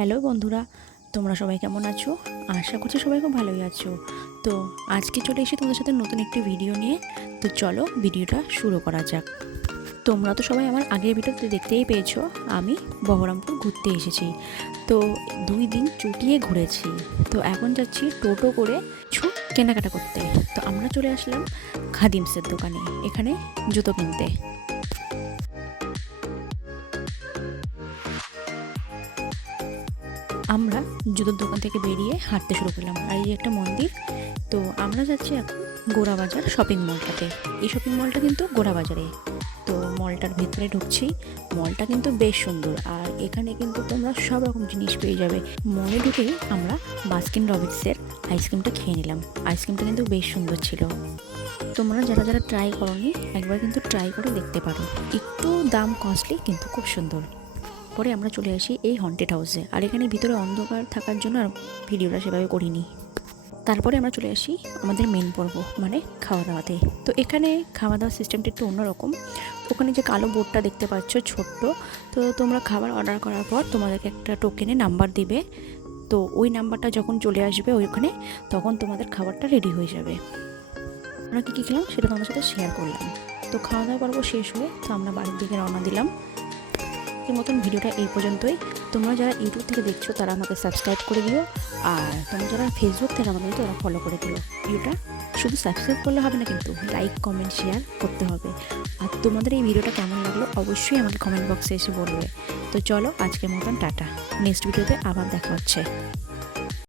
Hello বন্ধুরা, তোমরা সবাই কেমন আছো? আশা করছি সবাই খুব ভালোই আছো। তো আজকে চলে এসে তোমাদের সাথে নতুন একটি ভিডিও নিয়ে। তো চলো ভিডিওটা শুরু করা যাক। তোমরা তো সবাই আমার আগের ভিডিওতে দেখতেই পেয়েছ, আমি বহরমপুর ঘুরতে এসেছি। তো দুই দিন চুটিয়ে ঘুরেছি। তো এখন যাচ্ছি টোটো করে কিছু কেনাকাটা করতে। তো আমরা চলে আসলাম খাদিমসের দোকানে, এখানে জুতো কিনতে। আমরা জুতোর দোকান থেকে বেরিয়ে হাঁটতে শুরু করলাম। আর এই একটা মন্দির। তো আমরা যাচ্ছি এখন গোড়াবাজার শপিং মলটাতে এই শপিং মলটা কিন্তু গোড়াবাজারে তো মলটার ভেতরে ঢুকছি। মলটা কিন্তু বেশ সুন্দর। আর এখানে কিন্তু তোমরা সব রকম জিনিস পেয়ে যাবে। মলে ঢুকেই আমরা বাস্কিন রবিন্সের আইসক্রিমটা খেয়ে নিলাম। আইসক্রিমটা কিন্তু বেশ সুন্দর ছিল। তোমরা যারা যারা ট্রাই করনি, একবার কিন্তু ট্রাই করে দেখতে পারো। একটু দাম কস্টলি কিন্তু খুব সুন্দর। পরে আমরা চলে আসি এই হন্টেড হাউসে আর এখানে ভিতরে অন্ধকার থাকার জন্য আর ভিডিওটা সেভাবে করিনি। তারপরে আমরা চলে আসি আমাদের মেন পর্ব মানে খাওয়া দাওয়াতে তো এখানে খাওয়া দাওয়ার সিস্টেমটা একটু অন্যরকম। ওখানে যে কালো বোর্ডটা দেখতে পাচ্ছ, ছোট্ট, তো তোমরা খাবার অর্ডার করার পর তোমাদেরকে একটা টোকেনে নাম্বার দিবে। তো ওই নাম্বারটা যখন চলে আসবে ওইখানে, তখন তোমাদের খাবারটা রেডি হয়ে যাবে। আমরা কী কী খেলাম সেটা তোমাদের সাথে শেয়ার করলাম। তো খাওয়া দাওয়া পর্ব শেষ হয়ে, তো আমরা বাড়ির দিকে রওনা দিলাম। আজকের মতন ভিডিওটা এই পর্যন্তই। তোমরা যারা ইউটিউব থেকে দেখছ, তারা আমাকে সাবস্ক্রাইব করে দিও। আর তোমরা যারা ফেসবুক থেকে আমাকে তারা ফলো করে দিও। ভিডিওটা শুধু সাবস্ক্রাইব করলে হবে না, কিন্তু লাইক কমেন্ট শেয়ার করতে হবে। আর তোমাদের এই ভিডিওটা কেমন লাগল, অবশ্যই আমাকে কমেন্ট বক্সে এসে বলবে। তো চলো, আজকের মতন টাটা। নেক্সট ভিডিওতে আবার দেখা হচ্ছে।